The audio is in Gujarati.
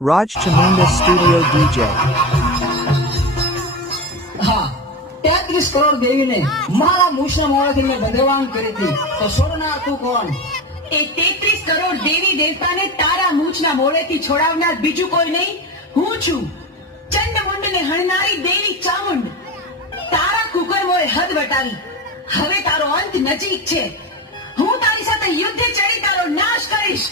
Raj Chamunda Studio DJ. હા 33 કરોડ દેવીને મારા મૂછના મોઢાથી મેં ભગવાન કરી હતી તો છોડનાર તું કોણ? એ 33 કરોડ દેવી દેવતાને તારા મૂછના મોઢેથી છોડાવનાર બીજું કોઈ નહીં, હું છું. ચંડમુંડને હણનારી દેવી ચામુંડ. તારા કુકર્મોએ હદ વટાવી. હવે તારો અંત નજીક છે. હું તારી સાથે યુદ્ધે ચડી તારો નાશ કરીશ.